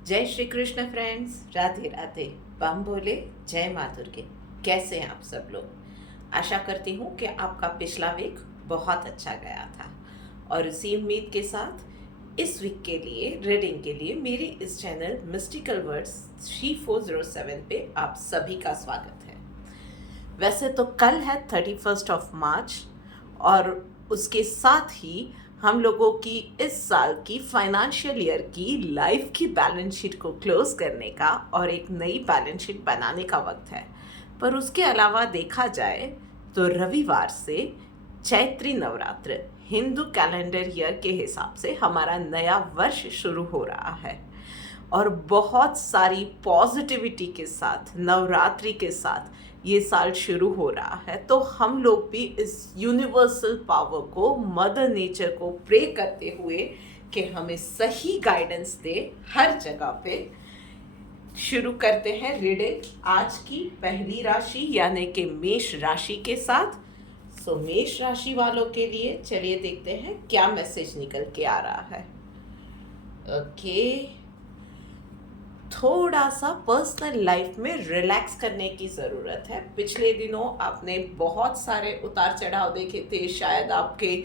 जय श्री कृष्ण फ्रेंड्स, राधे राधे। बम बोले, जय माँ दुर्गे। कैसे हैं आप सब लोग? आशा करती हूँ कि आपका पिछला वीक बहुत अच्छा गया था। और उसी उम्मीद के साथ इस वीक के लिए रीडिंग के लिए मेरे इस चैनल मिस्टिकल वर्ड्स 3407 पे आप सभी का स्वागत है। वैसे तो कल है 31 मार्च और उसके साथ ही हम लोगों की इस साल की फाइनेंशियल ईयर की लाइफ की बैलेंस शीट को क्लोज करने का और एक नई बैलेंस शीट बनाने का वक्त है। पर उसके अलावा देखा जाए तो रविवार से चैत्री नवरात्र हिंदू कैलेंडर ईयर के हिसाब से हमारा नया वर्ष शुरू हो रहा है और बहुत सारी पॉजिटिविटी के साथ नवरात्रि के साथ ये साल शुरू हो रहा है। तो हम लोग भी इस यूनिवर्सल पावर को, मदर नेचर को प्रे करते हुए कि हमें सही गाइडेंस दे हर जगह पे, शुरू करते हैं रीडिंग आज की पहली राशि यानी कि मेष राशि के साथ। सो मेष राशि वालों के लिए चलिए देखते हैं क्या मैसेज निकल के आ रहा है। ओके, थोड़ा सा पर्सनल लाइफ में रिलैक्स करने की ज़रूरत है। पिछले दिनों आपने बहुत सारे उतार चढ़ाव देखे थे। शायद आपके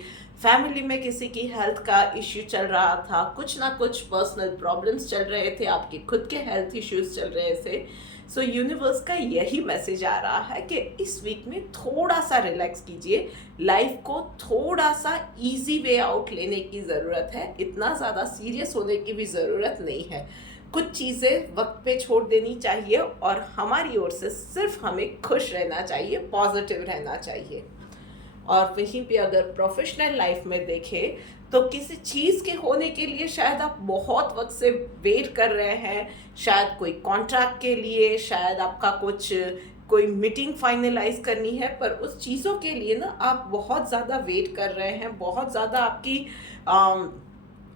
फैमिली में किसी की हेल्थ का इश्यू चल रहा था, कुछ ना कुछ पर्सनल प्रॉब्लम्स चल रहे थे, आपके खुद के हेल्थ इश्यूज चल रहे थे। सो यूनिवर्स का यही मैसेज आ रहा है कि इस वीक में थोड़ा सा रिलैक्स कीजिए, लाइफ को थोड़ा सा इजी वे आउट लेने की ज़रूरत है। इतना ज़्यादा सीरियस होने की भी ज़रूरत नहीं है। कुछ चीज़ें वक्त पे छोड़ देनी चाहिए और हमारी ओर से सिर्फ हमें खुश रहना चाहिए, पॉजिटिव रहना चाहिए। और वहीं पे अगर प्रोफेशनल लाइफ में देखें तो किसी चीज़ के होने के लिए शायद आप बहुत वक्त से वेट कर रहे हैं, शायद कोई कॉन्ट्रैक्ट के लिए, शायद आपका कुछ कोई मीटिंग फाइनलाइज करनी है, पर उस चीज़ों के लिए ना आप बहुत ज़्यादा वेट कर रहे हैं। बहुत ज़्यादा आपकी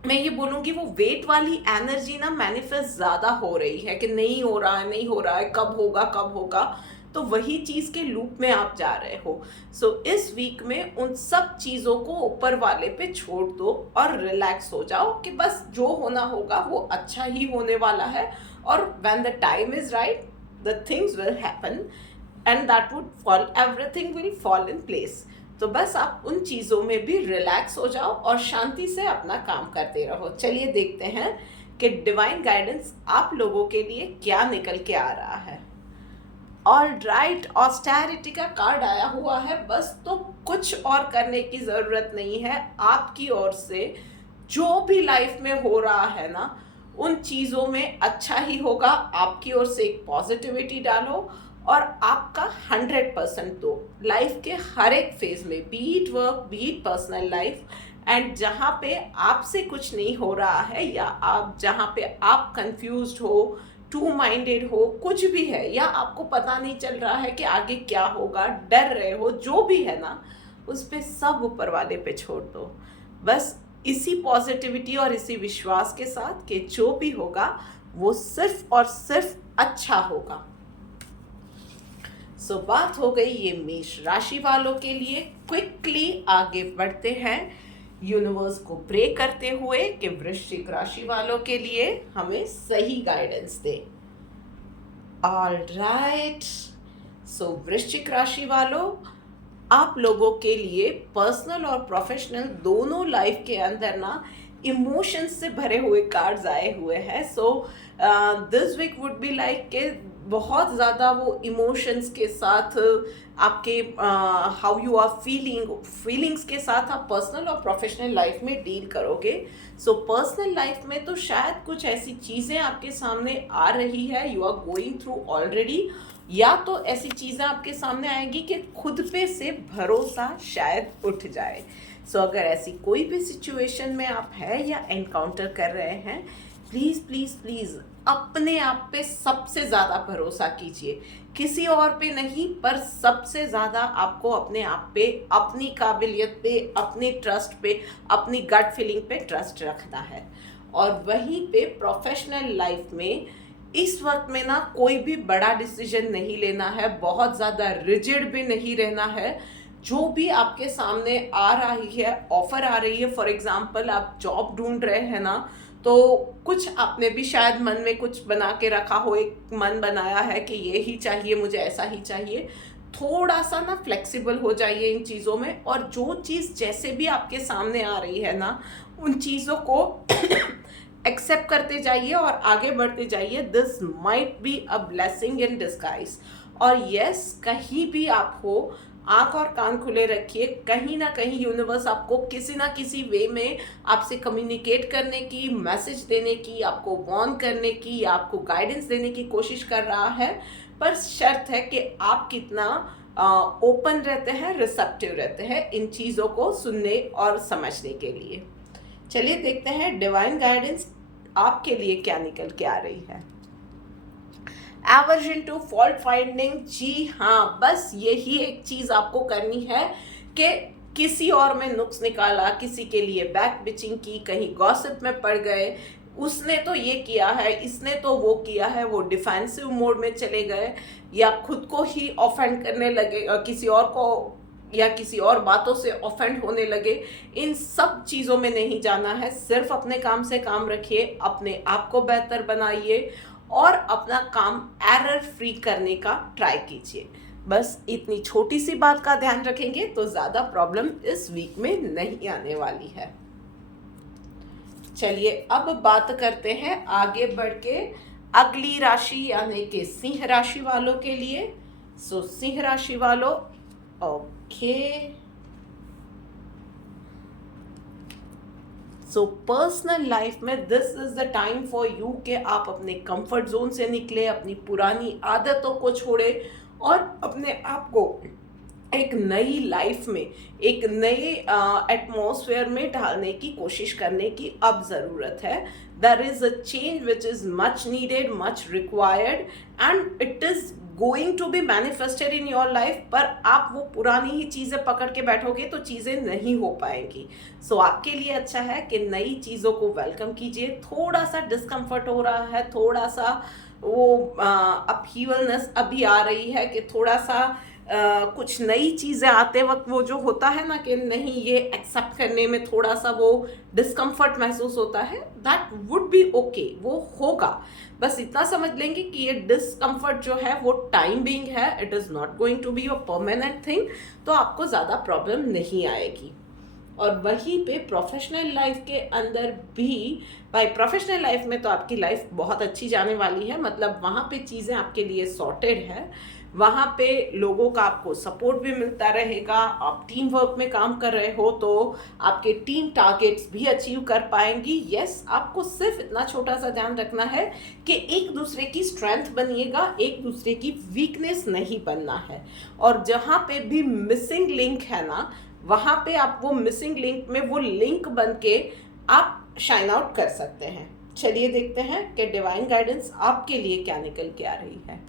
मैं ये बोलूँगी वो वेट वाली एनर्जी ना मैनिफेस्ट ज़्यादा हो रही है कि नहीं हो रहा है, नहीं हो रहा है, कब होगा कब होगा। तो वही चीज़ के लूप में आप जा रहे हो। सो इस वीक में उन सब चीज़ों को ऊपर वाले पे छोड़ दो और रिलैक्स हो जाओ कि बस जो होना होगा वो अच्छा ही होने वाला है। और when the time is right the things will happen and that would fall, everything will fall in place. तो बस आप उन चीज़ों में भी रिलैक्स हो जाओ और शांति से अपना काम करते रहो। चलिए देखते हैं कि डिवाइन गाइडेंस आप लोगों के लिए क्या निकल के आ रहा है। ऑल राइट, ऑस्टेरिटी का कार्ड आया हुआ है। बस तो कुछ और करने की ज़रूरत नहीं है। आपकी ओर से जो भी लाइफ में हो रहा है ना, उन चीज़ों में अच्छा ही होगा। आपकी ओर से एक पॉजिटिविटी डालो और आपका 100% दो लाइफ के हर एक फेज में, be it work, be it personal life. And जहाँ पे आपसे कुछ नहीं हो रहा है या आप जहाँ पे आप कंफ्यूज्ड हो, टू माइंडेड हो, कुछ भी है, या आपको पता नहीं चल रहा है कि आगे क्या होगा, डर रहे हो, जो भी है ना, उस पे सब ऊपर वाले पे छोड़ दो। बस इसी पॉजिटिविटी और इसी विश्वास के साथ कि जो भी होगा वो सिर्फ और सिर्फ अच्छा होगा। सो बात हो गई ये मेष राशि वालों के लिए। क्विकली आगे बढ़ते हैं यूनिवर्स को प्रे करते हुए कि वृश्चिक राशि वालों के लिए हमें सही गाइडेंस दे। ऑल राइट, सो वृश्चिक राशि वालों, आप लोगों के लिए पर्सनल और प्रोफेशनल दोनों लाइफ के अंदर ना इमोशंस से भरे हुए कार्ड्स आए हुए हैं। So this week would be like के बहुत ज़्यादा वो इमोशंस के साथ आपके हाउ यू आर फीलिंग्स के साथ आप पर्सनल और प्रोफेशनल लाइफ में डील करोगे। सो पर्सनल लाइफ में तो शायद कुछ ऐसी चीज़ें आपके सामने आ रही है, you are going through already, या तो ऐसी चीज़ें आपके सामने आएंगी कि खुद पे से भरोसा शायद उठ जाए। सो अगर ऐसी कोई भी सिचुएशन में आप हैं या एनकाउंटर कर रहे हैं, प्लीज़ प्लीज़ प्लीज़ अपने आप पे सबसे ज़्यादा भरोसा कीजिए। किसी और पे नहीं, पर सबसे ज़्यादा आपको अपने आप पे, अपनी काबिलियत पे, अपने ट्रस्ट पे, अपनी गट फीलिंग पे ट्रस्ट रखना है। और वहीं पे प्रोफेशनल लाइफ में इस वक्त में ना कोई भी बड़ा डिसीजन नहीं लेना है, बहुत ज़्यादा रिजिड भी नहीं रहना है। जो भी आपके सामने आ रही है, ऑफर आ रही है, फॉर एग्जांपल आप जॉब ढूंढ रहे हैं ना, तो कुछ आपने भी शायद मन में कुछ बना के रखा हो, एक मन बनाया है कि ये ही चाहिए, मुझे ऐसा ही चाहिए। थोड़ा सा ना फ्लेक्सिबल हो जाइए इन चीज़ों में, और जो चीज़ जैसे भी आपके सामने आ रही है ना, उन चीज़ों को एक्सेप्ट करते जाइए और आगे बढ़ते जाइए। This might be a blessing in disguise. और यस, कहीं भी आप हो, आंख और कान खुले रखिए, कहीं ना कहीं यूनिवर्स आपको किसी ना किसी वे में आपसे कम्युनिकेट करने की, मैसेज देने की, आपको वार्न करने की, आपको गाइडेंस देने की कोशिश कर रहा है। पर शर्त है कि आप कितना ओपन रहते हैं, रिसेप्टिव रहते हैं इन चीज़ों को सुनने और समझने के लिए। चलिए देखते हैं डिवाइन गाइडेंस आपके लिए क्या निकल के आ रही है। एवर्जन टू फॉल्ट फाइंडिंग, जी हाँ, बस यही एक चीज आपको करनी है कि किसी और में नुक्स निकाला, किसी के लिए बैक बिचिंग की, कहीं गॉसिप में पड़ गए, उसने तो ये किया है, इसने तो वो किया है, वो डिफेंसिव मोड में चले गए, या खुद को ही ऑफेंड करने लगे, किसी और को या किसी और बातों से ऑफेंड होने लगे। इन सब चीज़ों में नहीं जाना है। सिर्फ अपने काम से काम रखिए, अपने आप को बेहतर बनाइए और अपना काम एरर फ्री करने का ट्राई कीजिए। बस इतनी छोटी सी बात का ध्यान रखेंगे तो ज़्यादा प्रॉब्लम इस वीक में नहीं आने वाली है। चलिए अब बात करते हैं आगे बढ़ के अगली राशि यानी कि सिंह राशि वालों के लिए। सो सिंह राशि वालों, ओके, सो पर्सनल लाइफ में this is the time for you कि आप अपने कंफर्ट जोन से निकले, अपनी पुरानी आदतों को छोड़े और अपने आप को एक नई लाइफ में, एक नए एटमॉस्फेयर में ढालने की कोशिश करने की अब ज़रूरत है। There is a change which is much needed, much required, and it is going to be manifested in your life. पर आप वो पुरानी ही चीज़ें पकड़ के बैठोगे तो चीज़ें नहीं हो पाएंगी। सो आपके लिए अच्छा है कि नई चीज़ों को वेलकम कीजिए। थोड़ा सा डिस्कम्फर्ट हो रहा है, थोड़ा सा वो अपहीवलनेस अभी आ रही है कि थोड़ा सा कुछ नई चीज़ें आते वक्त वो जो होता है ना कि नहीं, ये एक्सेप्ट करने में थोड़ा सा वो डिस्कम्फर्ट महसूस होता है, दैट वुड बी ओके, वो होगा। बस इतना समझ लेंगे कि ये डिस्कम्फर्ट जो है वो टाइम बीइंग है, it is not going to be a permanent thing, तो आपको ज़्यादा प्रॉब्लम नहीं आएगी। और वहीं पे प्रोफेशनल लाइफ के अंदर भी, भाई प्रोफेशनल लाइफ में तो आपकी लाइफ बहुत अच्छी जाने वाली है, मतलब वहाँ पे चीज़ें आपके लिए सॉर्टेड है, वहाँ पे लोगों का आपको सपोर्ट भी मिलता रहेगा। आप टीम वर्क में काम कर रहे हो तो आपके टीम टारगेट्स भी अचीव कर पाएंगी। यस, आपको सिर्फ इतना छोटा सा ध्यान रखना है कि एक दूसरे की स्ट्रेंथ बनिएगा, एक दूसरे की वीकनेस नहीं बनना है। और जहाँ पे भी मिसिंग लिंक है ना, वहाँ पे आप वो मिसिंग लिंक में वो लिंक बन के आप शाइन आउट कर सकते हैं। चलिए देखते हैं कि डिवाइन गाइडेंस आपके लिए क्या निकल के आ रही है।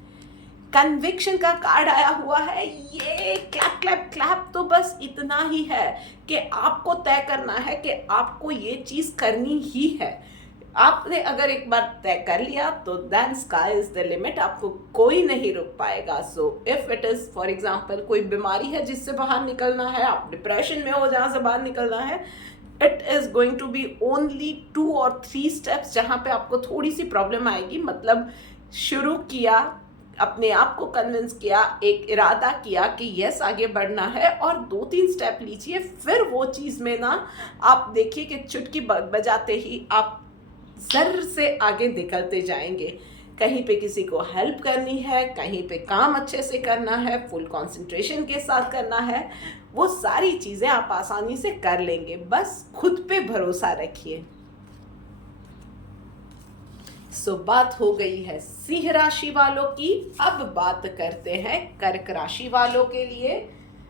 कन्विक्शन का कार्ड आया हुआ है, ये क्लैप क्लैप क्लैप। तो बस इतना ही है कि आपको तय करना है कि आपको ये चीज़ करनी ही है। आपने अगर एक बार तय कर लिया तो then sky is the limit, आपको कोई नहीं रोक पाएगा। So if it is for example कोई बीमारी है जिससे बाहर निकलना है, आप डिप्रेशन में हो जहाँ से बाहर निकलना है, it is going to be only 2 और 3 स्टेप्स जहाँ पे आपको थोड़ी सी प्रॉब्लम आएगी। मतलब शुरू किया, अपने आप को कन्विंस किया, एक इरादा किया कि यस आगे बढ़ना है, और 2-3 स्टेप लीजिए, फिर वो चीज़ में ना आप देखिए कि चुटकी बजाते ही आप जर से आगे निकलते जाएंगे। कहीं पे किसी को हेल्प करनी है, कहीं पे काम अच्छे से करना है, फुल कंसंट्रेशन के साथ करना है, वो सारी चीज़ें आप आसानी से कर लेंगे। बस खुद पे भरोसा रखिए। सो बात हो गई है सिंह राशि वालों की। अब बात करते हैं कर्क राशि वालों के लिए।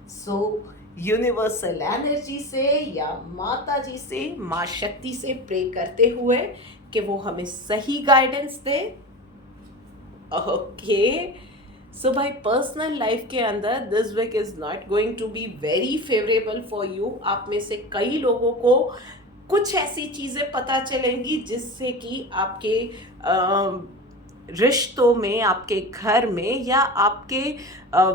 सो यूनिवर्सल एनर्जी से या माता जी से, माँ शक्ति से प्रे करते हुए कि वो हमें सही गाइडेंस दे। ओके, सो भाई पर्सनल लाइफ के अंदर this week is not going to be very favourable for you. आप में से कई लोगों को कुछ ऐसी चीज़ें पता चलेंगी जिससे कि आपके रिश्तों में, आपके घर में या आपके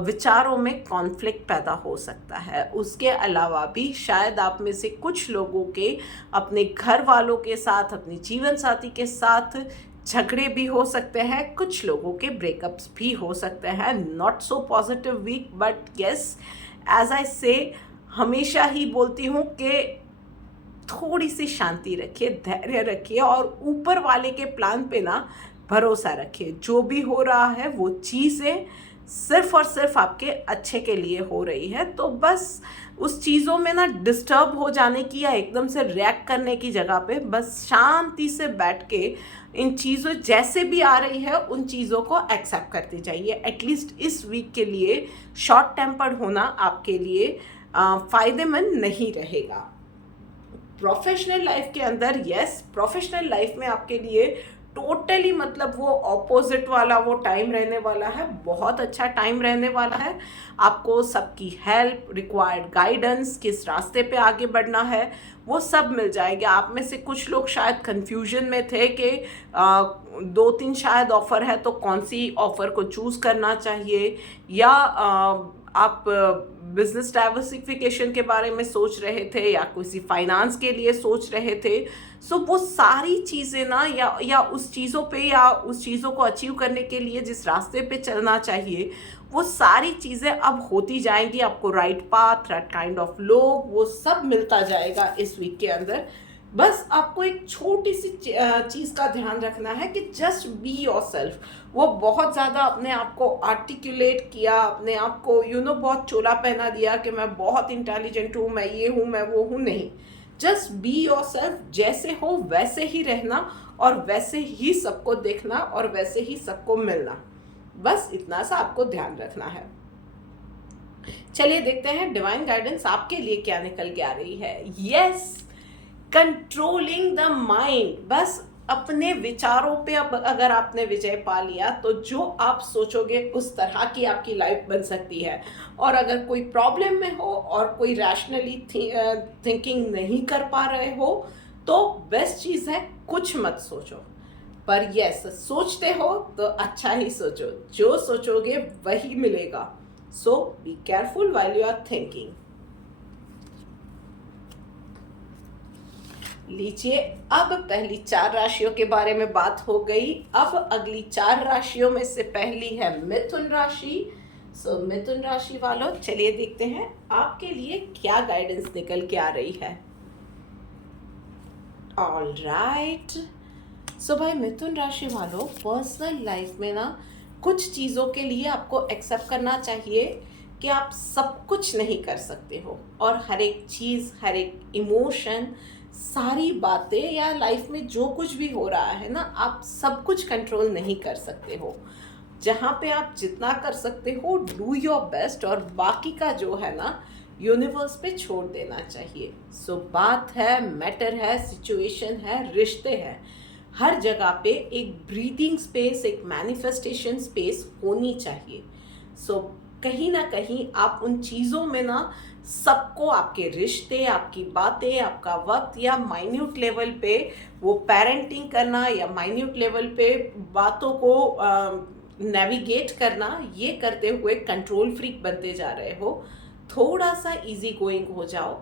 विचारों में कॉन्फ्लिक्ट पैदा हो सकता है। उसके अलावा भी शायद आप में से कुछ लोगों के अपने घर वालों के साथ, अपने जीवन साथी के साथ झगड़े भी हो सकते हैं, कुछ लोगों के ब्रेकअप्स भी हो सकते हैं। Not so positive week, but yes, as I say हमेशा ही बोलती हूँ कि थोड़ी सी शांति रखिए, धैर्य रखिए और ऊपर वाले के प्लान पे ना भरोसा रखिए। जो भी हो रहा है वो चीज़ें सिर्फ और सिर्फ आपके अच्छे के लिए हो रही है, तो बस उस चीज़ों में ना डिस्टर्ब हो जाने की या एकदम से रिएक्ट करने की जगह पे बस शांति से बैठ के इन चीज़ों जैसे भी आ रही है उन चीज़ों को एक्सेप्ट करते जाइए। एटलीस्ट इस वीक के लिए शॉर्ट टेम्पर्ड होना आपके लिए फ़ायदेमंद नहीं रहेगा। प्रोफेशनल लाइफ के अंदर, यस, प्रोफेशनल लाइफ में आपके लिए टोटली मतलब वो ऑपोजिट वाला वो टाइम रहने वाला है, बहुत अच्छा टाइम रहने वाला है। आपको सबकी हेल्प, रिक्वायर्ड गाइडेंस, किस रास्ते पे आगे बढ़ना है वो सब मिल जाएगा। आप में से कुछ लोग शायद कंफ्यूजन में थे कि 2-3 शायद ऑफ़र है तो कौन सी ऑफ़र को चूज़ करना चाहिए, या आप बिजनेस डाइवर्सिफिकेशन के बारे में सोच रहे थे या किसी फाइनेंस के लिए सोच रहे थे। सो वो सारी चीज़ें ना या उस चीज़ों पे या उस चीज़ों को अचीव करने के लिए जिस रास्ते पे चलना चाहिए वो सारी चीज़ें अब होती जाएंगी। आपको right path, right kind of लोग, वो सब मिलता जाएगा इस वीक के अंदर। बस आपको एक छोटी सी चीज़ का ध्यान रखना है कि जस्ट बी योरसेल्फ। वो बहुत ज़्यादा अपने आप को आर्टिकुलेट किया, अपने आप को बहुत चोला पहना दिया कि मैं बहुत इंटेलिजेंट हूँ, मैं ये हूँ, मैं वो हूँ, नहीं। जस्ट बी योरसेल्फ, जैसे हो वैसे ही रहना और वैसे ही सबको देखना और वैसे ही सबको मिलना। बस इतना सा आपको ध्यान रखना है। चलिए देखते हैं डिवाइन गाइडेंस आपके लिए क्या निकल के आ रही है। Yes, controlling the mind. बस अपने विचारों पे अब अगर आपने विजय पा लिया तो जो आप सोचोगे उस तरह की आपकी लाइफ बन सकती है। और अगर कोई प्रॉब्लम में हो और कोई रैशनली थिंकिंग नहीं कर पा रहे हो तो बेस्ट चीज़ है कुछ मत सोचो, पर यस, सोचते हो तो अच्छा ही सोचो, जो सोचोगे वही मिलेगा। So be careful while you are thinking. लीजिए, अब पहली 4 राशियों के बारे में बात हो गई। अब अगली 4 राशियों में से पहली है मिथुन राशि। सो मिथुन राशि वालों, चलिए देखते हैं आपके लिए क्या गाइडेंस निकल के आ रही है। ऑल राइट, सो भाई मिथुन राशि वालों, पर्सनल लाइफ में ना कुछ चीज़ों के लिए आपको एक्सेप्ट करना चाहिए कि आप सब कुछ नहीं कर सकते हो और हर एक चीज़, हर एक इमोशन, सारी बातें या लाइफ में जो कुछ भी हो रहा है ना, आप सब कुछ कंट्रोल नहीं कर सकते हो। जहाँ पे आप जितना कर सकते हो डू योर बेस्ट और बाकी का जो है ना यूनिवर्स पे छोड़ देना चाहिए। सो बात है, मैटर है, सिचुएशन है, रिश्ते हैं, हर जगह पे एक ब्रीदिंग स्पेस, एक मैनिफेस्टेशन स्पेस होनी चाहिए। सो कहीं ना कहीं आप उन चीज़ों में ना सबको, आपके रिश्ते, आपकी बातें, आपका वक्त या माइन्यूट लेवल पे वो पेरेंटिंग करना या माइन्यूट लेवल पे बातों को नेविगेट करना, ये करते हुए कंट्रोल फ्रीक बनते जा रहे हो। थोड़ा सा इजी गोइंग हो जाओ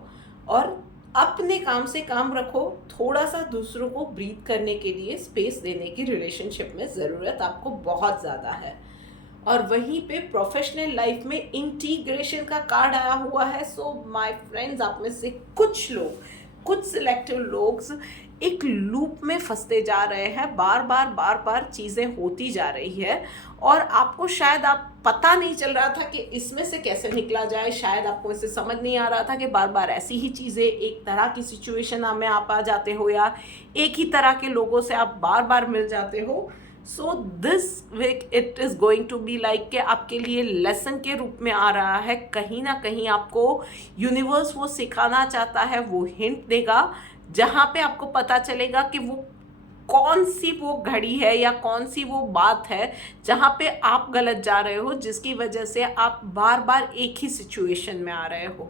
और अपने काम से काम रखो। थोड़ा सा दूसरों को ब्रीथ करने के लिए स्पेस देने की रिलेशनशिप में ज़रूरत आपको बहुत ज़्यादा है। और वहीं पे प्रोफेशनल लाइफ में इंटीग्रेशन का कार्ड आया हुआ है। सो माय फ्रेंड्स, आप में से कुछ लोग, कुछ सिलेक्टिव लोग एक लूप में फंसते जा रहे हैं। बार बार चीज़ें होती जा रही है और आपको शायद आप पता नहीं चल रहा था कि इसमें से कैसे निकला जाए। शायद आपको इसे समझ नहीं आ रहा था कि बार बार ऐसी ही चीज़ें, एक तरह की सिचुएशन में आप आ जाते हो या एक ही तरह के लोगों से आप बार बार मिल जाते हो। So this week it is going to be like कि आपके लिए लेसन के रूप में आ रहा है। कहीं ना कहीं आपको यूनिवर्स वो सिखाना चाहता है, वो हिंट देगा जहाँ पे आपको पता चलेगा कि वो कौन सी वो घड़ी है या कौन सी वो बात है जहाँ पे आप गलत जा रहे हो, जिसकी वजह से आप बार बार एक ही सिचुएशन में आ रहे हो।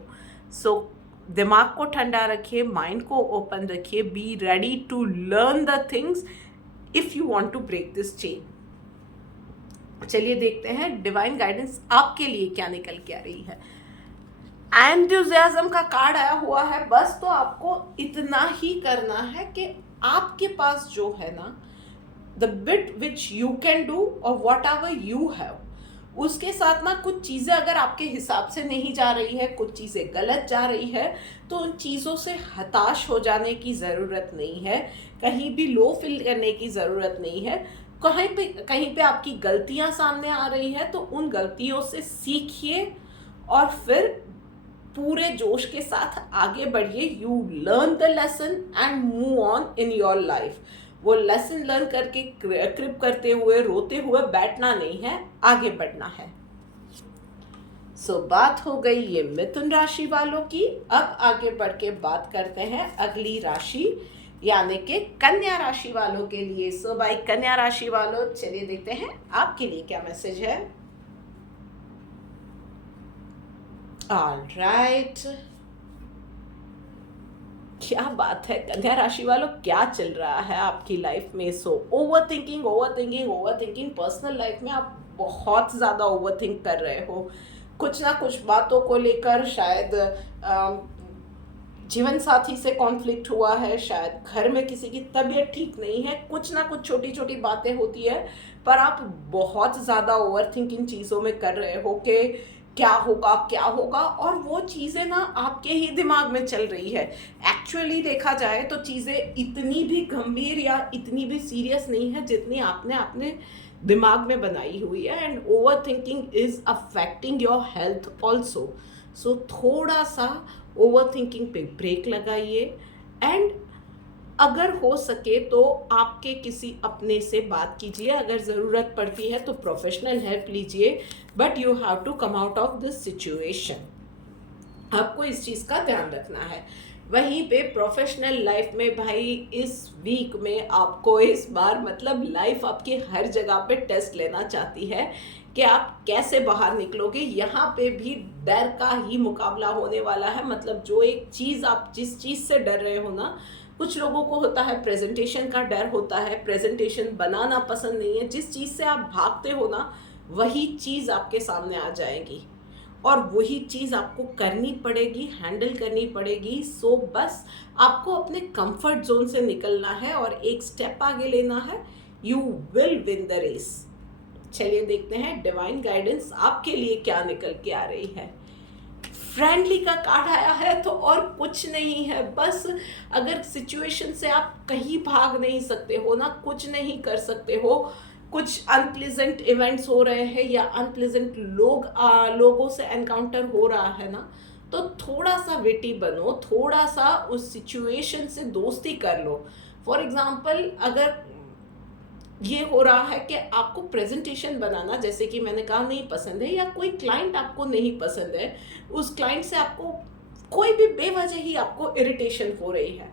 सो दिमाग को ठंडा रखिए, माइंड को ओपन रखिए, be ready to learn the things if you want to break this chain. चलिए देखते हैं डिवाइन गाइडेंस आपके लिए क्या निकल के आ रही है। एंथुजियाज्म का कार्ड आया हुआ है। बस तो आपको इतना ही करना है कि आपके पास जो है ना, the bit which you can do और वॉट एवर यू हैव, उसके साथ ना कुछ चीज़ें अगर आपके हिसाब से नहीं जा रही है, कुछ चीज़ें गलत जा रही है, तो उन चीज़ों से हताश हो जाने की ज़रूरत नहीं है, कहीं भी लो फील करने की ज़रूरत नहीं है। कहीं पे आपकी गलतियां सामने आ रही है तो उन गलतियों से सीखिए और फिर पूरे जोश के साथ आगे बढ़िए। You learn the lesson and move on in your life. वो लेसन लर्न करके क्रिप करते हुए रोते हुए बैठना नहीं है, आगे बढ़ना है। बात हो गई ये मिथुन राशि वालों की। अब आगे बढ़ के बात करते हैं अगली राशि यानी कि कन्या राशि वालों के लिए। भाई कन्या राशि वालों, चलिए देखते हैं आपके लिए क्या मैसेज है। ऑलराइट, क्या बात है कन्या राशि वालों, क्या चल रहा है आपकी लाइफ में? ओवर थिंकिंग पर्सनल लाइफ में आप बहुत ज़्यादा ओवर थिंक कर रहे हो। कुछ ना कुछ बातों को लेकर शायद जीवन साथी से कॉन्फ्लिक्ट हुआ है, शायद घर में किसी की तबीयत ठीक नहीं है, कुछ ना कुछ छोटी छोटी बातें होती है, पर आप बहुत ज़्यादा ओवर थिंकिंग चीज़ों में कर रहे हो कि क्या होगा, और वो चीज़ें ना आपके ही दिमाग में चल रही है। एक्चुअली देखा जाए तो चीज़ें इतनी भी गंभीर या इतनी भी सीरियस नहीं है जितनी आपने अपने दिमाग में बनाई हुई है। And over thinking is affecting your health also. थोड़ा सा ओवर थिंकिंग पे ब्रेक लगाइए एंड अगर हो सके तो आपके किसी अपने से बात कीजिए। अगर ज़रूरत पड़ती है तो प्रोफेशनल हेल्प लीजिए, but you have to come out of this situation. आपको इस चीज़ का ध्यान रखना है। वहीं पे प्रोफेशनल लाइफ में भाई इस वीक में आपको इस बार मतलब लाइफ आपकी हर जगह पे टेस्ट लेना चाहती है कि आप कैसे बाहर निकलोगे। यहाँ पे भी डर का ही मुकाबला होने वाला है। मतलब जो एक चीज़ आप जिस चीज़ से डर रहे हो ना, कुछ लोगों को होता है प्रेजेंटेशन का डर होता है, प्रेजेंटेशन बनाना पसंद नहीं है। जिस चीज़ से आप भागते हो ना, वही चीज़ आपके सामने आ जाएगी और वही चीज़ आपको करनी पड़ेगी, हैंडल करनी पड़ेगी। बस आपको अपने कंफर्ट जोन से निकलना है और एक स्टेप आगे लेना है। You will win the race. चलिए देखते हैं डिवाइन गाइडेंस आपके लिए क्या निकल के आ रही है। फ्रेंडली का कार्ड आया है तो और कुछ नहीं है। बस अगर सिचुएशन से आप कहीं भाग नहीं सकते हो ना, कुछ नहीं कर सकते हो, कुछ अनप्लेजेंट इवेंट्स हो रहे हैं या अनप्लेजेंट लोगों से एनकाउंटर हो रहा है ना, तो थोड़ा सा विटी बनो, थोड़ा सा उस सिचुएशन से दोस्ती कर लो। फॉर एग्जाम्पल, अगर ये हो रहा है कि आपको प्रेजेंटेशन बनाना, जैसे कि मैंने कहा, नहीं पसंद है या कोई क्लाइंट आपको नहीं पसंद है, उस क्लाइंट से आपको कोई भी बेवजह ही आपको इरिटेशन हो रही है,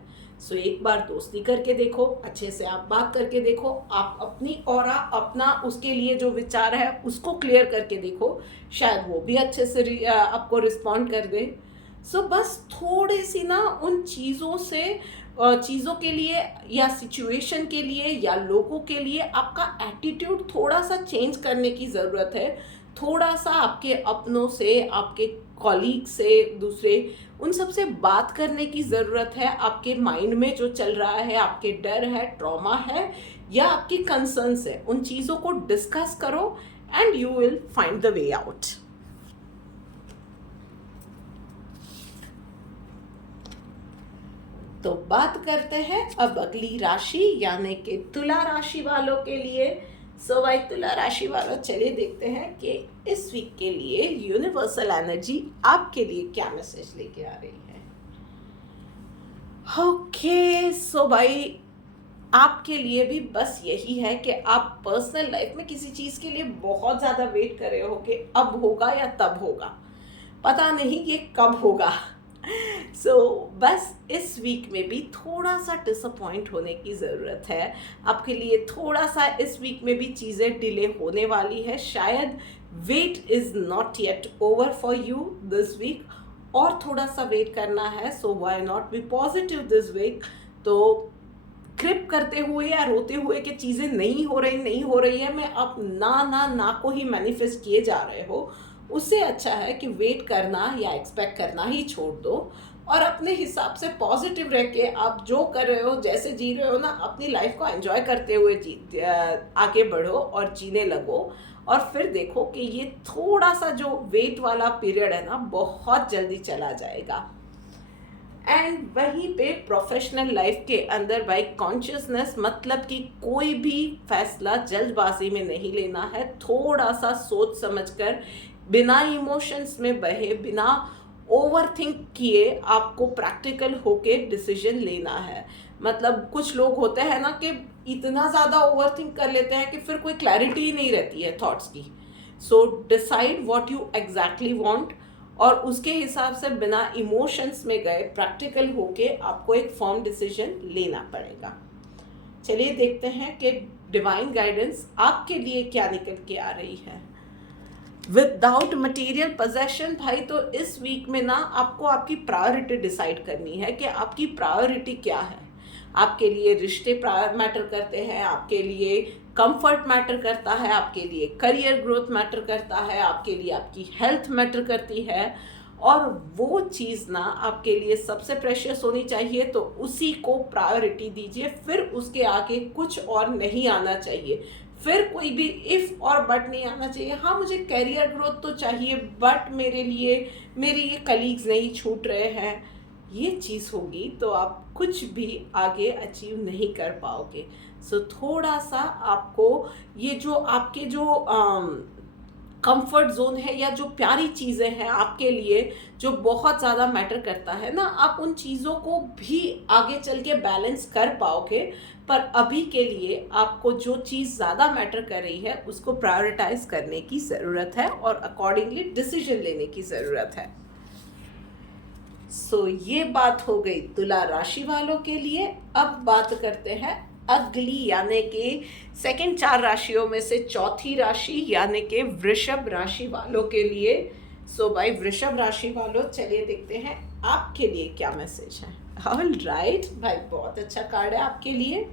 एक बार दोस्ती करके देखो, अच्छे से आप बात करके देखो, आप अपनी ऑरा अपना उसके लिए जो विचार है उसको क्लियर करके देखो, शायद वो भी अच्छे से आपको रिस्पॉन्ड कर दे। बस थोड़ी सी ना उन चीज़ों के लिए या सिचुएशन के लिए या लोगों के लिए आपका एटीट्यूड थोड़ा सा चेंज करने की ज़रूरत है। थोड़ा सा आपके अपनों से, आपके कॉलीग से, दूसरे उन सब से बात करने की ज़रूरत है। आपके माइंड में जो चल रहा है, आपके डर है, ट्रॉमा है या आपकी कंसर्न्स है, उन चीज़ों को डिस्कस करो and you will find the way out. तो बात करते हैं अब अगली राशि यानी कि तुला राशि वालों के लिए। भाई तुला राशि वालों, चलिए देखते हैं कि इस वीक के लिए यूनिवर्सल एनर्जी आपके लिए क्या मैसेज लेके आ रही है। ओके, भाई आपके लिए भी बस यही है कि आप पर्सनल लाइफ में किसी चीज़ के लिए बहुत ज़्यादा वेट कर रहे हो कि अब होगा या तब होगा, पता नहीं ये कब होगा। बस इस वीक में भी थोड़ा सा डिसअपॉइंट होने की ज़रूरत है। आपके लिए थोड़ा सा इस वीक में भी चीज़ें डिले होने वाली है। शायद wait is not yet over for you this week, और थोड़ा सा वेट करना है। Why not be positive this week. तो क्रिप करते हुए या रोते हुए कि चीज़ें नहीं हो रही है, मैं अब ना को ही मैनिफेस्ट किए जा रहे हो, उससे अच्छा है कि वेट करना या एक्सपेक्ट करना ही छोड़ दो और अपने हिसाब से पॉजिटिव रह के आप जो कर रहे हो, जैसे जी रहे हो ना, अपनी लाइफ को एंजॉय करते हुए आगे बढ़ो और जीने लगो। और फिर देखो कि ये थोड़ा सा जो वेट वाला पीरियड है ना, बहुत जल्दी चला जाएगा। एंड वहीं पे प्रोफेशनल लाइफ के अंदर भाई कॉन्शियसनेस, मतलब कि कोई भी फैसला जल्दबाजी में नहीं लेना है, थोड़ा सा सोच समझकर, बिना इमोशंस में बहे, बिना ओवर थिंक किए आपको प्रैक्टिकल होके डिसीजन लेना है। मतलब कुछ लोग होते हैं ना कि इतना ज़्यादा ओवर थिंक कर लेते हैं कि फिर कोई क्लैरिटी ही नहीं रहती है थॉट्स की। So decide what you exactly want और उसके हिसाब से बिना इमोशंस में गए प्रैक्टिकल होके आपको एक फर्म डिसीजन लेना पड़ेगा। चलिए देखते हैं कि डिवाइन गाइडेंस आपके लिए क्या निकल के आ रही है। विदाउट मटेरियल पोजेशन भाई, तो इस वीक में ना आपको आपकी प्रायोरिटी डिसाइड करनी है कि आपकी प्रायोरिटी क्या है। आपके लिए रिश्ते मैटर करते हैं, आपके लिए कंफर्ट मैटर करता है, आपके लिए करियर ग्रोथ मैटर करता है, आपके लिए आपकी हेल्थ मैटर करती है, और वो चीज़ ना आपके लिए सबसे प्रेशियस होनी चाहिए, तो उसी को प्रायोरिटी दीजिए। फिर उसके आगे कुछ और नहीं आना चाहिए, फिर कोई भी इफ़ और बट नहीं आना चाहिए। हाँ, मुझे करियर ग्रोथ तो चाहिए, बट मेरे लिए मेरे ये कलीग्स नहीं छूट रहे हैं, ये चीज़ होगी तो आप कुछ भी आगे अचीव नहीं कर पाओगे। सो थोड़ा सा आपको ये जो आपके जो कंफर्ट जोन है या जो प्यारी चीज़ें हैं आपके लिए जो बहुत ज़्यादा मैटर करता है ना, आप उन चीज़ों को भी आगे चल के बैलेंस कर पाओगे। पर अभी के लिए आपको जो चीज़ ज़्यादा मैटर कर रही है उसको प्रायोरिटाइज करने की ज़रूरत है और अकॉर्डिंगली डिसीजन लेने की ज़रूरत है। सो ये बात हो गई तुला राशि वालों के लिए। अब बात करते हैं अगली, यानी कि सेकंड 4 राशियों में से चौथी राशि यानी कि वृषभ राशि वालों के लिए। सो भाई वृषभ राशि वालों, चलिए देखते हैं आपके लिए क्या मैसेज है। ऑल राइट भाई, बहुत अच्छा कार्ड है आपके लिए।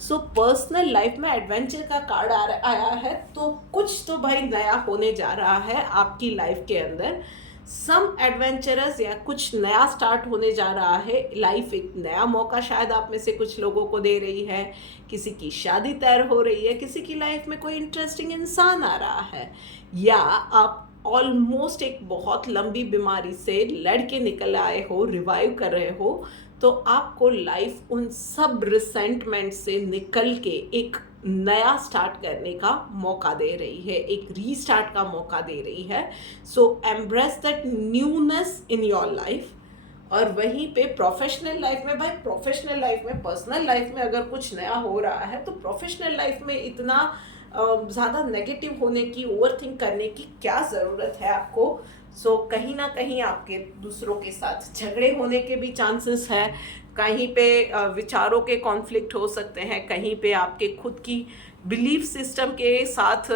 सो पर्सनल लाइफ में एडवेंचर का कार्ड आया है, तो कुछ तो भाई नया होने जा रहा है आपकी लाइफ के अंदर। सम एडवेंचरस या कुछ नया स्टार्ट होने जा रहा है। लाइफ एक नया मौका शायद आप में से कुछ लोगों को दे रही है, किसी की शादी तय हो रही है, किसी की लाइफ में कोई इंटरेस्टिंग इंसान आ रहा है, या आप ऑलमोस्ट एक बहुत लंबी बीमारी से लड़के निकल आए हो, रिवाइव कर रहे हो, तो आपको लाइफ उन सब रिसेंटमेंट से निकल के एक नया स्टार्ट करने का मौका दे रही है, एक रीस्टार्ट का मौका दे रही है। So embrace that newness in your life. और वहीं पे प्रोफेशनल लाइफ में भाई, प्रोफेशनल लाइफ में, पर्सनल लाइफ में अगर कुछ नया हो रहा है तो प्रोफेशनल लाइफ में इतना ज़्यादा नेगेटिव होने की, ओवर थिंक करने की क्या ज़रूरत है आपको। सो कहीं ना कहीं आपके दूसरों के साथ झगड़े होने के भी चांसेस है, कहीं पे विचारों के कॉन्फ्लिक्ट हो सकते हैं, कहीं पे आपके खुद की बिलीफ सिस्टम के साथ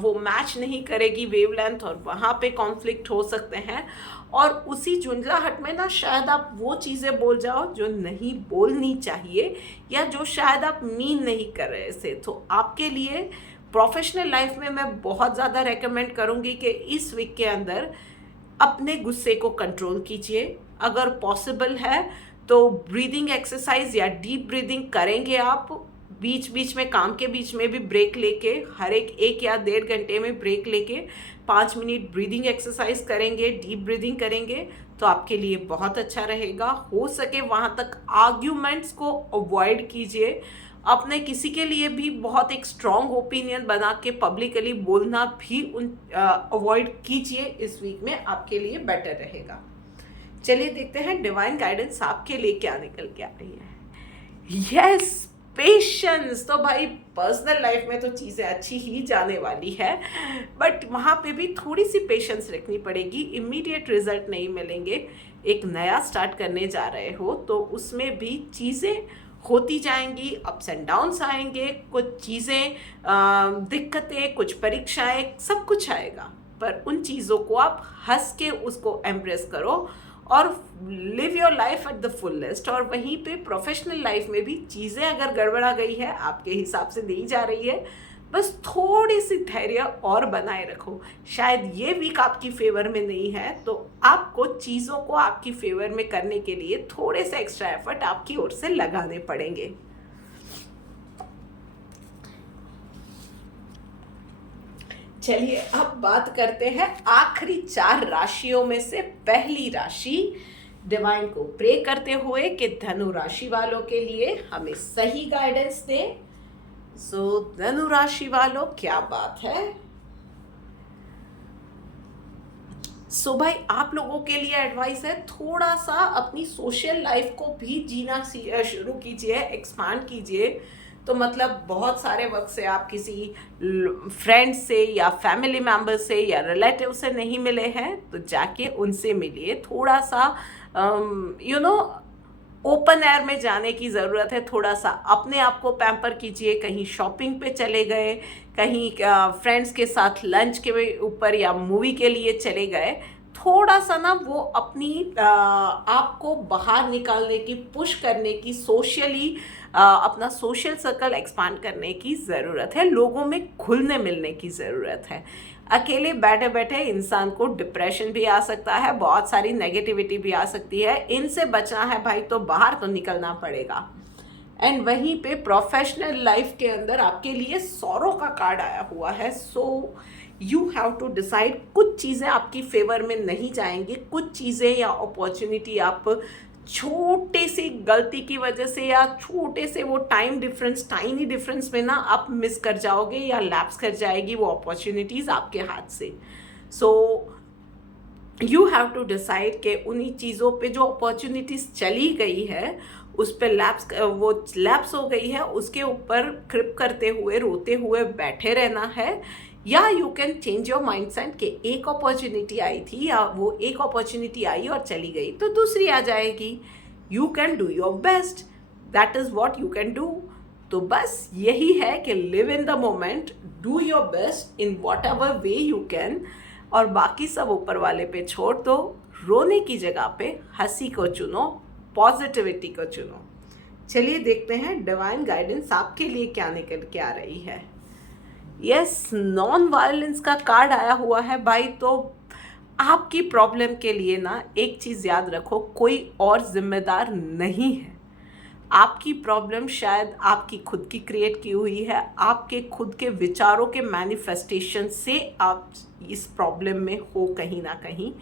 वो मैच नहीं करेगी वेवलेंथ, और वहाँ पे कॉन्फ्लिक्ट हो सकते हैं। और उसी झुंझलाहट में ना शायद आप वो चीज़ें बोल जाओ जो नहीं बोलनी चाहिए, या जो शायद आप मीन नहीं कर रहे थे। तो आपके लिए प्रोफेशनल लाइफ में मैं बहुत ज़्यादा रेकमेंड करूँगी कि इस वीक के अंदर अपने गुस्से को कंट्रोल कीजिए। अगर पॉसिबल है तो ब्रीदिंग एक्सरसाइज या डीप ब्रीदिंग करेंगे आप, बीच बीच में, काम के बीच में भी ब्रेक लेके, हर एक या 1.5 घंटे में ब्रेक लेके 5 मिनट ब्रीदिंग एक्सरसाइज करेंगे, डीप ब्रीदिंग करेंगे, तो आपके लिए बहुत अच्छा रहेगा। हो सके वहाँ तक आर्ग्यूमेंट्स को अवॉइड कीजिए। अपने किसी के लिए भी बहुत एक स्ट्रॉन्ग ओपिनियन बना के पब्लिकली बोलना भी अवॉइड कीजिए। इस वीक में आपके लिए बेटर रहेगा। चलिए देखते हैं डिवाइन गाइडेंस आपके लिए क्या निकल के आ रही है। Yes, patience. तो भाई पर्सनल लाइफ में तो चीज़ें अच्छी ही जाने वाली है, बट वहाँ पे भी थोड़ी सी पेशेंस रखनी पड़ेगी। इमीडिएट रिजल्ट नहीं मिलेंगे। एक नया स्टार्ट करने जा रहे हो तो उसमें भी चीज़ें होती जाएंगी, अप्स एंड डाउन्स आएंगे, कुछ चीज़ें, दिक्कतें, कुछ परीक्षाएं, सब कुछ आएगा। पर उन चीज़ों को आप हंस के उसको एम्ब्रेस करो और live your life at the fullest. और वहीं पे प्रोफेशनल लाइफ में भी चीज़ें अगर गड़बड़ा गई है, आपके हिसाब से नहीं जा रही है, बस थोड़ी सी धैर्य और बनाए रखो। शायद ये वीक आपकी फेवर में नहीं है, तो आपको चीज़ों को आपकी फेवर में करने के लिए थोड़े से एक्स्ट्रा एफर्ट आपकी ओर से लगाने पड़ेंगे। चलिए अब बात करते हैं आखिरी 4 राशियों में से पहली राशि। डिवाइन को प्रे करते हुए कि धनु राशि वालों के लिए हमें सही गाइडेंस दे। सो धनु राशि वालों, क्या बात है। सो भाई, आप लोगों के लिए एडवाइस है, थोड़ा सा अपनी सोशल लाइफ को भी जीना शुरू कीजिए, एक्सपांड कीजिए। तो मतलब बहुत सारे वक्त से आप किसी फ्रेंड से या फैमिली मेम्बर से या रिलेटिव से नहीं मिले हैं, तो जाके उनसे मिलिए। थोड़ा सा ओपन एयर में जाने की ज़रूरत है। थोड़ा सा अपने आप को पैम्पर कीजिए। कहीं शॉपिंग पे चले गए, कहीं फ्रेंड्स के साथ लंच के ऊपर या मूवी के लिए चले गए। थोड़ा सा ना वो अपनी आपको बाहर निकालने की, पुश करने की, सोशली अपना सोशल सर्कल एक्सपांड करने की ज़रूरत है। लोगों में घुलने मिलने की ज़रूरत है। अकेले बैठे बैठे इंसान को डिप्रेशन भी आ सकता है, बहुत सारी नेगेटिविटी भी आ सकती है। इनसे बचना है भाई, तो बाहर तो निकलना पड़ेगा। एंड वहीं पे प्रोफेशनल लाइफ के अंदर आपके लिए सौरों का कार्ड आया हुआ है। So you have to decide, कुछ चीज़ें आपकी फेवर में नहीं जाएंगी, कुछ चीज़ें या अपॉर्चुनिटी आप छोटे सी गलती की वजह से या छोटे से वो टाइनी डिफरेंस में ना आप मिस कर जाओगे या लैप्स कर जाएगी वो अपॉर्चुनिटीज़ आपके हाथ से। So you have to decide कि उन्हीं चीज़ों पे जो अपॉर्चुनिटीज़ चली गई है, उस पर लैप्स हो गई है, उसके ऊपर क्रिप करते हुए, रोते हुए बैठे रहना है, या you can change your mind set कि एक अपॉर्चुनिटी आई थी या वो एक अपॉर्चुनिटी आई और चली गई तो दूसरी आ जाएगी। You can do your best, that is what you can do. तो बस यही है कि live in the moment, do your best in what ever way you can, और बाकी सब ऊपर वाले पे छोड़ दो। रोने की जगह पे हंसी को चुनो, पॉजिटिविटी को चुनो। चलिए देखते हैं डिवाइन गाइडेंस आपके लिए क्या निकल के आ रही है। यस, नॉन वायलेंस का कार्ड आया हुआ है भाई। तो आपकी प्रॉब्लम के लिए ना एक चीज़ याद रखो, कोई और जिम्मेदार नहीं है। आपकी प्रॉब्लम शायद आपकी खुद की क्रिएट की हुई है, आपके खुद के विचारों के मैनिफेस्टेशन से आप इस प्रॉब्लम में हो कहीं ना कहीं।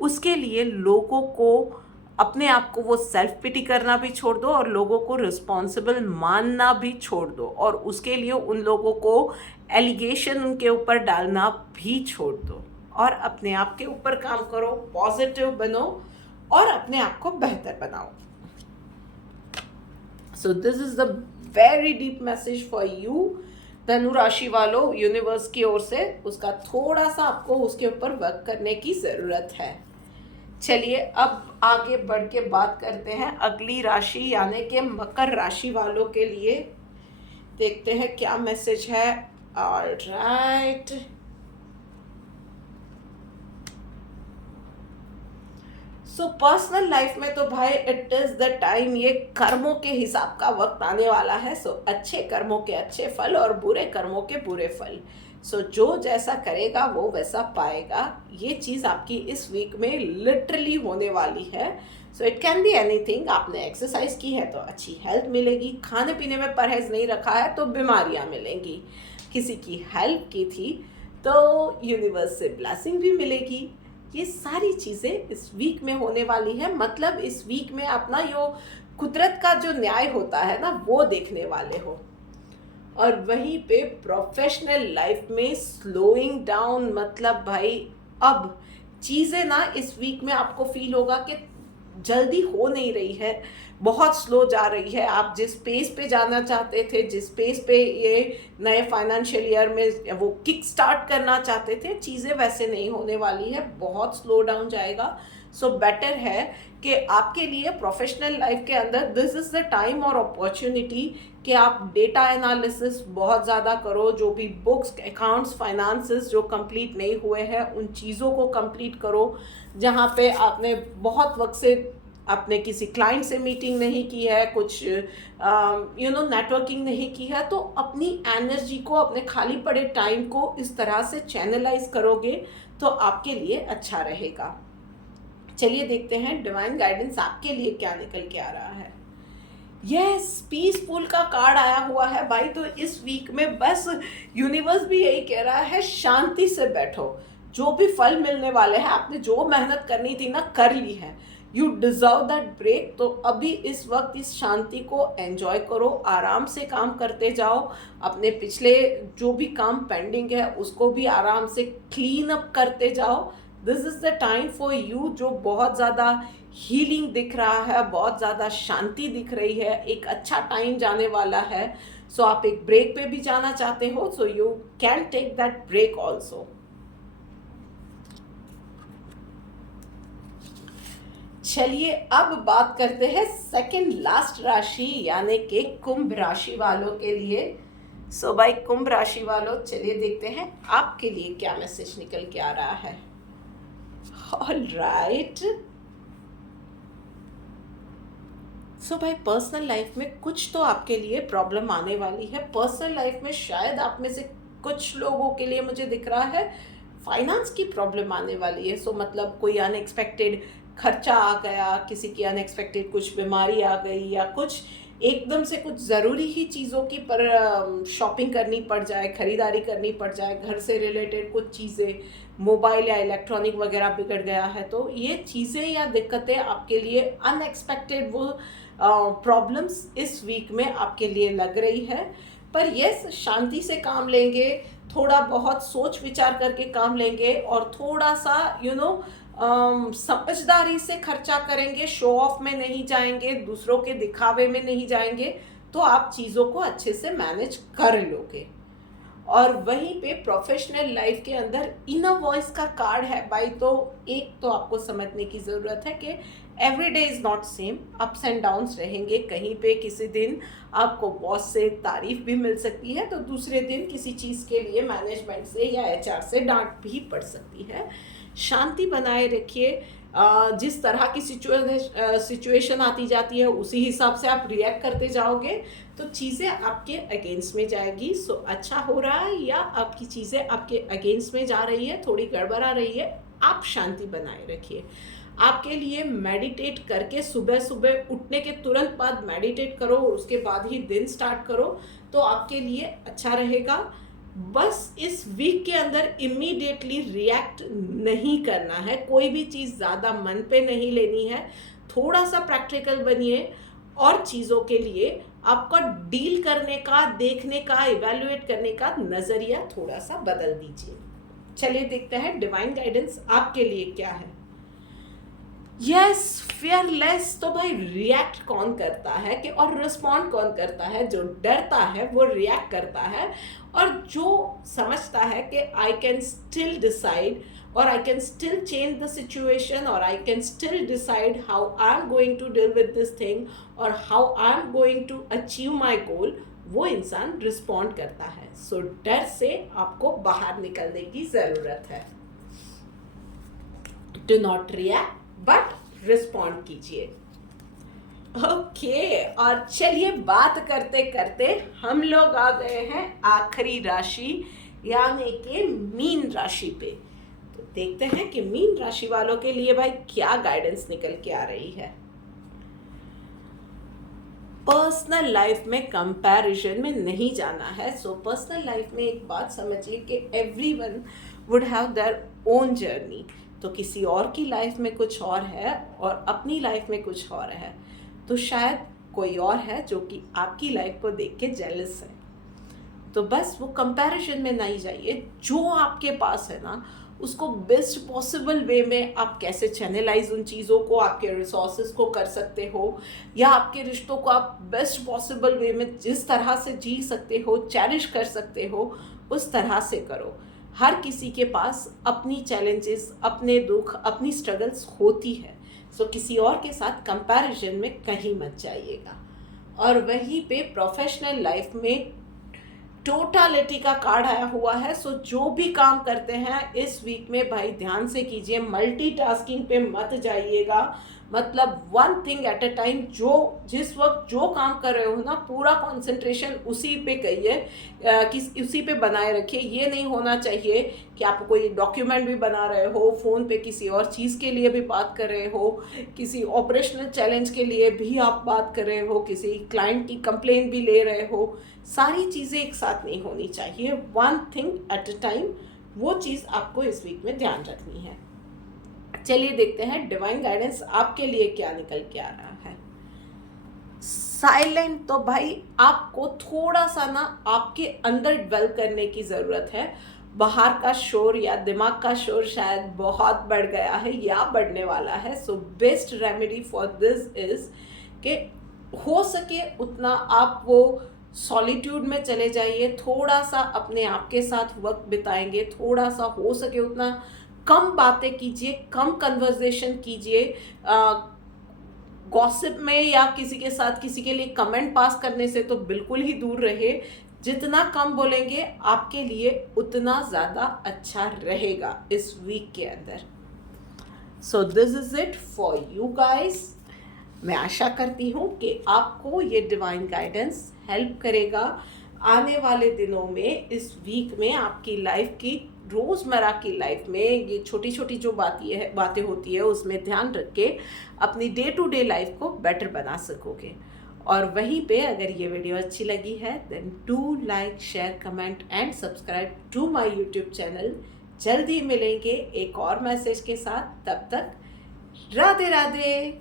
उसके लिए लोगों को, अपने आप को वो सेल्फ पिटी करना भी छोड़ दो और लोगों को रिस्पॉन्सिबल मानना भी छोड़ दो, और उसके लिए उन लोगों को एलिगेशन उनके ऊपर डालना भी छोड़ दो, और अपने आप के ऊपर काम करो, पॉजिटिव बनो और अपने आप को बेहतर बनाओ। So this is the very deep message for you धनु राशि वालों, यूनिवर्स की ओर से। उसका थोड़ा सा आपको उसके ऊपर वर्क करने की ज़रूरत है। चलिए अब आगे बढ़ के बात करते हैं अगली राशि यानी कि मकर राशि वालों के लिए। देखते हैं क्या मैसेज है। ऑलराइट, सो पर्सनल लाइफ में तो भाई इट इज़ द टाइम, ये कर्मों के हिसाब का वक्त आने वाला है। सो अच्छे कर्मों के अच्छे फल और बुरे कर्मों के बुरे फल। सो जो जैसा करेगा वो वैसा पाएगा। ये चीज़ आपकी इस वीक में लिटरली होने वाली है। So it can be anything. आपने एक्सरसाइज की है तो अच्छी हेल्थ मिलेगी, खाने पीने में परहेज नहीं रखा है तो बीमारियां मिलेंगी, किसी की हेल्प की थी तो यूनिवर्स से ब्लेसिंग भी मिलेगी। ये सारी चीज़ें इस वीक में होने वाली है। मतलब इस वीक में अपना यो कुदरत का जो न्याय होता है ना, वो देखने वाले हो। और वहीं पे प्रोफेशनल लाइफ में स्लोइंग डाउन, मतलब भाई अब चीज़ें ना इस वीक में आपको फील होगा कि जल्दी हो नहीं रही है, बहुत स्लो जा रही है। आप जिस पेस पे जाना चाहते थे, जिस पेस पे ये नए फाइनेंशियल ईयर में वो किक स्टार्ट करना चाहते थे, चीज़ें वैसे नहीं होने वाली है, बहुत स्लो डाउन जाएगा। सो बेटर है कि आपके लिए प्रोफेशनल लाइफ के अंदर दिस इज़ द टाइम और अपॉर्चुनिटी कि आप डेटा एनालिसिस बहुत ज़्यादा करो, जो भी बुक्स, अकाउंट्स, फाइनेंसेस जो कंप्लीट नहीं हुए हैं उन चीज़ों को कंप्लीट करो। जहाँ पे आपने बहुत वक्त से आपने किसी क्लाइंट से मीटिंग नहीं की है, कुछ नेटवर्किंग नहीं की है, तो अपनी एनर्जी को, अपने खाली पड़े टाइम को इस तरह से चैनलाइज करोगे तो आपके लिए अच्छा रहेगा। चलिए देखते हैं डिवाइन गाइडेंस आपके लिए क्या निकल के आ रहा है। यस, पीसफुल का कार्ड आया हुआ है भाई। तो इस वीक में बस यूनिवर्स भी यही कह रहा है, शांति से बैठो। जो भी फल मिलने वाले हैं, आपने जो मेहनत करनी थी ना, कर ली है। You deserve that break. तो अभी इस वक्त इस शांति को एंजॉय करो, आराम से काम करते जाओ। अपने पिछले जो भी काम पेंडिंग है उसको भी आराम से क्लीन अप करते जाओ। This is the time for you, जो बहुत ज़्यादा हीलिंग दिख रहा है, बहुत ज़्यादा शांति दिख रही है, एक अच्छा टाइम जाने वाला है। सो आप एक ब्रेक पे भी जाना चाहते हो, so you can take that break also. चलिए अब बात करते हैं सेकंड लास्ट राशि यानी कि कुंभ राशि वालों के लिए। सो भाई कुंभ राशि वालों, चलिए देखते हैं आपके लिए क्या मैसेज निकल के आ रहा है। All right. सो भाई पर्सनल लाइफ में कुछ तो आपके लिए प्रॉब्लम आने वाली है। पर्सनल लाइफ में शायद आप में से कुछ लोगों के लिए मुझे दिख रहा है फाइनेंस की प्रॉब्लम आने वाली है। सो मतलब कोई अनएक्सपेक्टेड खर्चा आ गया, किसी की अनएक्सपेक्टेड कुछ बीमारी आ गई, या कुछ एकदम से कुछ ज़रूरी ही चीज़ों की पर शॉपिंग करनी पड़ जाए, ख़रीदारी करनी पड़ जाए, घर से रिलेटेड कुछ चीज़ें, मोबाइल या इलेक्ट्रॉनिक वगैरह बिगड़ गया है। तो ये चीज़ें या दिक्कतें आपके लिए अनएक्सपेक्टेड वो प्रॉब्लम्स इस वीक में आपके लिए लग रही है। पर यस, शांति से काम लेंगे, थोड़ा बहुत सोच विचार करके काम लेंगे और थोड़ा सा समझदारी से खर्चा करेंगे, शो ऑफ में नहीं जाएंगे, दूसरों के दिखावे में नहीं जाएंगे, तो आप चीज़ों को अच्छे से मैनेज कर लोगे। और वहीं पे प्रोफेशनल लाइफ के अंदर इनर वॉइस का कार्ड है भाई। तो एक तो आपको समझने की ज़रूरत है कि every day is not same, ups and downs रहेंगे। कहीं पे किसी दिन आपको बॉस से तारीफ भी मिल सकती है, तो दूसरे दिन किसी चीज़ के लिए मैनेजमेंट से या एचआर से डांट भी पड़ सकती है। शांति बनाए रखिए। जिस तरह की सिचुएशन आती जाती है उसी हिसाब से आप रिएक्ट करते जाओगे तो चीज़ें आपके अगेंस्ट में जाएगी। सो अच्छा हो रहा है या आपकी चीज़ें आपके अगेंस्ट में जा रही है, थोड़ी गड़बड़ा रही है, आप शांति बनाए रखिए। आपके लिए मेडिटेट करके सुबह सुबह उठने के तुरंत बाद मेडिटेट करो और उसके बाद ही दिन स्टार्ट करो, तो आपके लिए अच्छा रहेगा। बस इस वीक के अंदर इमीडिएटली रिएक्ट नहीं करना है, कोई भी चीज़ ज़्यादा मन पे नहीं लेनी है, थोड़ा सा प्रैक्टिकल बनिए और चीज़ों के लिए आपका डील करने का, देखने का, इवैल्यूएट करने का नज़रिया थोड़ा सा बदल दीजिए। चलिए देखते हैं डिवाइन गाइडेंस आपके लिए क्या है। Yes, fearless. तो भाई रिएक्ट कौन करता है कि और रिस्पॉन्ड कौन करता है? जो डरता है वो रिएक्ट करता है, और जो समझता है कि आई कैन स्टिल डिसाइड और I can still change the situation और I can still decide how I am going to deal with this thing और how I am going to achieve my goal, वो इंसान रिस्पॉन्ड करता है। सो डर से आपको बाहर निकलने की ज़रूरत है। Do not react but respond कीजिए। ओके, और चलिए बात करते करते हम लोग आ गए हैं आखिरी राशि यानी कि मीन राशि पे। तो देखते हैं कि मीन राशि वालों के लिए भाई क्या गाइडेंस निकल के आ रही है। पर्सनल लाइफ में कंपैरिजन में नहीं जाना है। सो पर्सनल लाइफ में एक बात समझिए कि everyone would have their own journey. तो किसी और की लाइफ में कुछ और है और अपनी लाइफ में कुछ और है, तो शायद कोई और है जो कि आपकी लाइफ को देख के जेलस है। तो बस वो कंपैरिजन में नहीं जाइए। जो आपके पास है ना, उसको बेस्ट पॉसिबल वे में आप कैसे चैनलाइज उन चीज़ों को, आपके रिसोर्सेज को कर सकते हो, या आपके रिश्तों को आप बेस्ट पॉसिबल वे में जिस तरह से जी सकते हो, चेरिश कर सकते हो, उस तरह से करो। हर किसी के पास अपनी चैलेंजेस, अपने दुख, अपनी स्ट्रगल्स होती है। सो किसी और के साथ कंपैरिजन में कहीं मत जाइएगा। और वहीं पे प्रोफेशनल लाइफ में टोटालिटी का कार्ड आया हुआ है। सो जो भी काम करते हैं इस वीक में भाई ध्यान से कीजिए, मल्टीटास्किंग पे मत जाइएगा। मतलब one thing at a time, जो जिस वक्त जो काम कर रहे हो ना पूरा कंसंट्रेशन उसी पे करिए, उसी पे बनाए रखिए। ये नहीं होना चाहिए कि आप कोई डॉक्यूमेंट भी बना रहे हो, फ़ोन पे किसी और चीज़ के लिए भी बात कर रहे हो, किसी ऑपरेशनल चैलेंज के लिए भी आप बात कर रहे हो, किसी क्लाइंट की कंप्लेंट भी ले रहे हो। सारी चीज़ें एक साथ नहीं होनी चाहिए, one thing at a time. वो चीज़ आपको इस वीक में ध्यान रखनी है। चलिए देखते हैं डिवाइन गाइडेंस आपके लिए क्या निकल के आ रहा है। साइलेंट, तो भाई आपको थोड़ा सा ना आपके अंदर डवेल करने की ज़रूरत है। बाहर का शोर या दिमाग का शोर शायद बहुत बढ़ गया है या बढ़ने वाला है। So best remedy for this is कि हो सके उतना आप वो सॉलिट्यूड में चले जाइए, थोड़ा सा अपने आप के साथ वक्त बिताएंगे, थोड़ा सा हो सके उतना कम बातें कीजिए, कम कन्वर्सेशन कीजिए। गॉसिप में या किसी के साथ किसी के लिए कमेंट पास करने से तो बिल्कुल ही दूर रहे। जितना कम बोलेंगे आपके लिए उतना ज़्यादा अच्छा रहेगा इस वीक के अंदर। So this is it for you guys. मैं आशा करती हूँ कि आपको ये डिवाइन गाइडेंस हेल्प करेगा आने वाले दिनों में, इस वीक में आपकी लाइफ की रोज़मर्रा की लाइफ में ये छोटी छोटी जो बातें होती है उसमें ध्यान रख के अपनी डे टू डे लाइफ को बेटर बना सकोगे। और वहीं पे अगर ये वीडियो अच्छी लगी है then do like, share, comment and subscribe to my YouTube channel. जल्दी मिलेंगे एक और मैसेज के साथ, तब तक राधे राधे।